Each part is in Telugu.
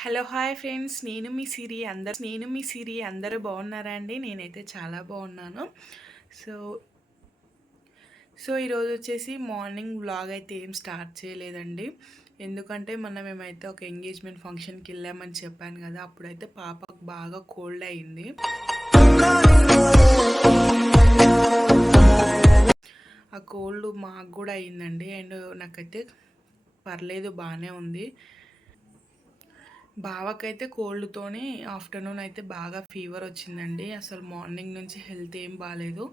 హలో హాయ్ ఫ్రెండ్స్ నేను మీ సిరి అందరు నేను మీ సిరి అందరూ బాగున్నారా అండి? నేనైతే చాలా బాగున్నాను. సో సో ఈరోజు వచ్చేసి మార్నింగ్ వ్లాగ్ అయితే ఏం స్టార్ట్ చేయలేదండి. ఎందుకంటే మొన్న మేమైతే ఒక ఎంగేజ్మెంట్ ఫంక్షన్కి వెళ్ళామని చెప్పాను కదా అప్పుడైతే పాపకు బాగా కోల్డ్ అయింది. ఆ కోల్డ్ మాకు కూడా అయిందండి. అండ్ నాకైతే పర్లేదు బాగానే ఉంది. బావకైతే కోల్డ్తోని ఆఫ్టర్నూన్ అయితే బాగా ఫీవర్ వచ్చిందండి. అసలు మార్నింగ్ నుంచి హెల్త్ ఏం బాగాలేదు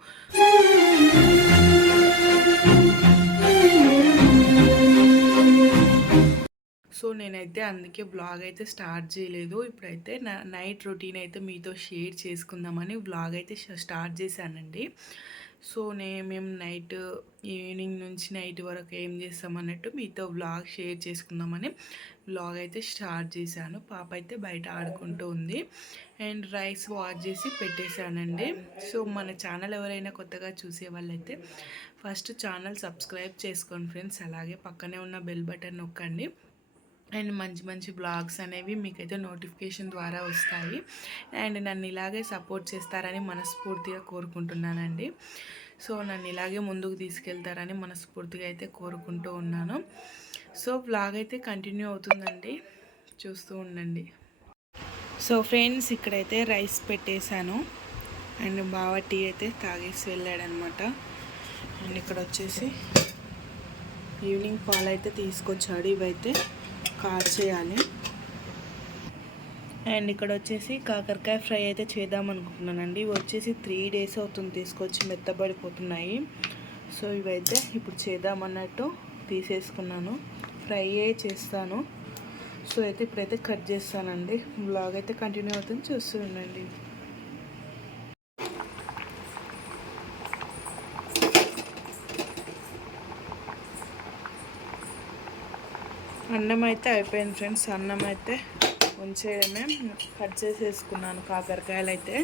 సో నేనైతే అందుకే బ్లాగ్ అయితే స్టార్ట్ చేయలేదు. ఇప్పుడైతే నైట్ రొటీన్ అయితే మీతో షేర్ చేసుకుందామని బ్లాగ్ అయితే స్టార్ట్ చేశానండి. సో నే మేము నైట్ ఈవినింగ్ నుంచి నైట్ వరకు ఏం చేస్తాం అన్నట్టు మీతో వ్లాగ్ షేర్ చేసుకుందామని వ్లాగ్ అయితే స్టార్ట్ చేశాను. పాప అయితే బయట ఆడుకుంటూ ఉంది. అండ్ రైస్ వాష్ చేసి పెట్టేశానండి. సో మన ఛానల్ ఎవరైనా కొత్తగా చూసే వాళ్ళైతే ఫస్ట్ ఛానల్ సబ్స్క్రైబ్ చేసుకోండి ఫ్రెండ్స్. అలాగే పక్కనే ఉన్న బెల్ బటన్ నొక్కండి. అండ్ మంచి మంచి బ్లాగ్స్ అనేవి మీకైతే నోటిఫికేషన్ ద్వారా వస్తాయి. అండ్ నన్ను ఇలాగే సపోర్ట్ చేస్తారని మనస్ఫూర్తిగా కోరుకుంటున్నానండి. సో నన్ను ఇలాగే ముందుకు తీసుకెళ్తారని మనస్ఫూర్తిగా అయితే కోరుకుంటూ ఉన్నాను. సో బ్లాగ్ అయితే కంటిన్యూ అవుతుందండి. చూస్తూ ఉండండి. సో ఫ్రెండ్స్ ఇక్కడైతే రైస్ పెట్టేశాను. అండ్ బావ టీ అయితే తాగేసి వెళ్ళాడనమాట. అండ్ ఇక్కడ వచ్చేసి ఈవినింగ్ పాలు అయితే తీసుకొచ్చాడు ఇవైతే. కార్ చేయాలి. అండ్ ఇక్కడ వచ్చేసి కాకరకాయ ఫ్రై అయితే చేద్దాం అనుకుంటున్నానండి. ఇవి వచ్చేసి త్రీ డేస్ అవుతుంది తీసుకొచ్చి మెత్తబడిపోతున్నాయి. సో ఇవైతే ఇప్పుడు చేద్దామన్నట్టు తీసేసుకున్నాను. ఫ్రై చేస్తాను. సో అయితే ఇప్పుడైతే కట్ చేస్తానండి. బ్లాగ్ అయితే కంటిన్యూ అవుతుంది. చూస్తూ ఉండండి. అన్నం అయితే అయిపోయింది ఫ్రెండ్స్. అన్నం అయితే ఉంచేయడమే. కట్ చేసేసుకున్నాను కాకరకాయలు అయితే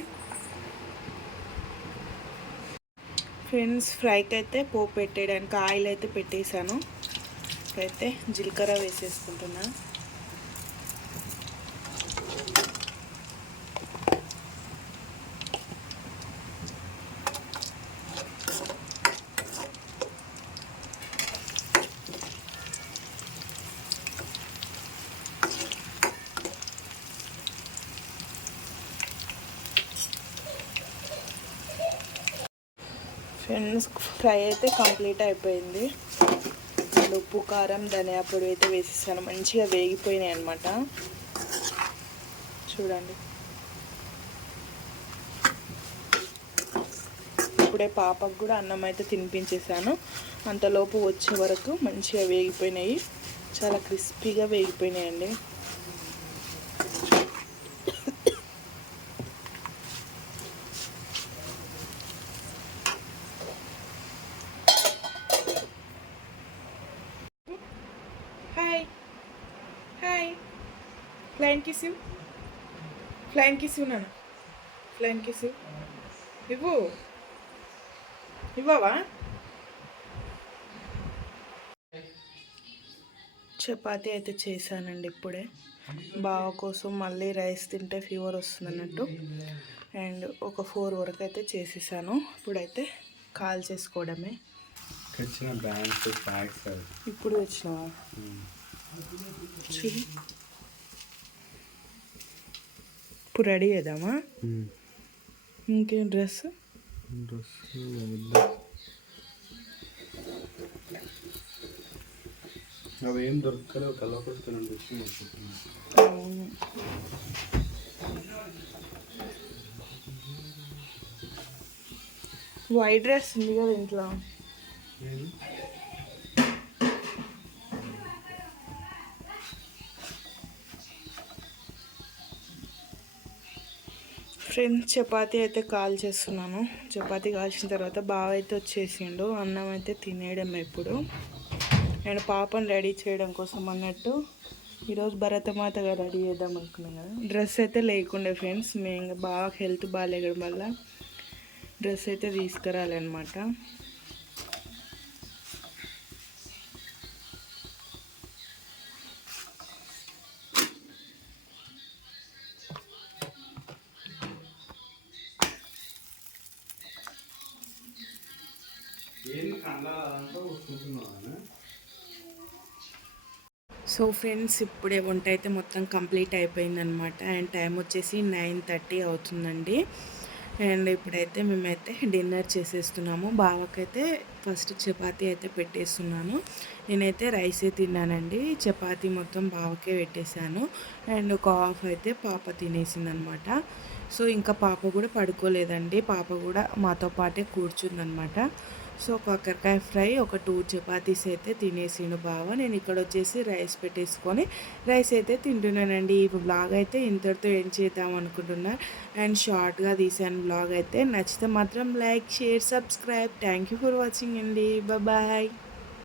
ఫ్రెండ్స్ ఫ్రైకి అయితే పోపు పెట్టేయడానికి ఆయిల్ అయితే పెట్టేశాను. అయితే జీలకర్ర వేసేసుకుంటున్నాను ఫ్రెండ్స్ ఫ్రై అయితే కంప్లీట్ అయిపోయింది. ఉప్పు కారం ధనియా పొడి అయితే వేసేసాను. మంచిగా వేగిపోయినాయి అనమాట చూడండి. ఇప్పుడే పాపకు కూడా అన్నం అయితే తినిపించేసాను. అంతలోపు వచ్చే వరకు మంచిగా వేగిపోయినాయి. చాలా క్రిస్పీగా వేగిపోయినాయండి. ఫ్లైన్ కిస్ ఇవ్వు ఫ్లైన్ కిస్ ఇవ్వు నాన్న ఫ్లైన్ కిస్ ఇవ్వు ఇవ్వవా చపాతీ అయితే చేశానండి ఇప్పుడే. బావ కోసం మళ్ళీ రైస్ తింటే ఫీవర్ వస్తుంది అన్నట్టు అండ్ ఒక ఫోర్ వరకు అయితే చేసేసాను. ఇప్పుడైతే కాల్ చేసుకోవడమే. ఇప్పుడు వచ్చినావా ఇప్పుడు రెడీ చేద్దామా? ఇంకేం డ్రెస్ డ్రెస్ అవేం దొరకలేవు కలవకొడుతున్నాను అవును. వైట్ డ్రెస్ ఉంది కదా ఇంట్లో. ఫ్రెండ్స్ చపాతీ అయితే కాల్ చేస్తున్నాను. చపాతీ కాల్చిన తర్వాత బావ అయితే వచ్చేసిండు. అన్నం అయితే తినేయడం ఎప్పుడు. నేను పాపను రెడీ చేయడం కోసం అన్నట్టు ఈరోజు భరతమాతగా రెడీ చేద్దాం అనుకున్నాను కదా. డ్రెస్ అయితే లేకుండే ఫ్రెండ్స్. మేము బాగా హెల్త్ బాగాలేగడం వల్ల డ్రెస్ అయితే తీసుకురాలన్నమాట సో ఫ్రెండ్స్ ఇప్పుడే వంట అయితే మొత్తం కంప్లీట్ అయిపోయిందనమాట అండ్ టైం వచ్చేసి నైన్ థర్టీ అవుతుందండి. అండ్ ఇప్పుడైతే మేమైతే డిన్నర్ చేసేస్తున్నాము. బావకైతే ఫస్ట్ చపాతీ అయితే పెట్టేస్తున్నాను. నేనైతే రైసే తిన్నానండి. చపాతీ మొత్తం బావకే పెట్టేశాను. అండ్ ఒక హాఫ్ అయితే పాప తినేసిందనమాట సో ఇంకా పాప కూడా పడుకోలేదండి. పాప కూడా మాతో పాటే కూర్చుందనమాట సో కాకరకాయ ఫ్రై ఒక టూ చపాతీస్ అయితే తినేసిండు బావ. నేను ఇక్కడ వచ్చేసి రైస్ పెట్టేసుకొని రైస్ అయితే తింటున్నానండి. ఈ బ్లాగ్ అయితే ఇంతటితో ఏం చేద్దాం అనుకుంటున్నాను అండ్ షార్ట్గా తీసాను బ్లాగ్ అయితే. నచ్చితే మాత్రం like share subscribe. Thank you for watching అండి. బాయ్.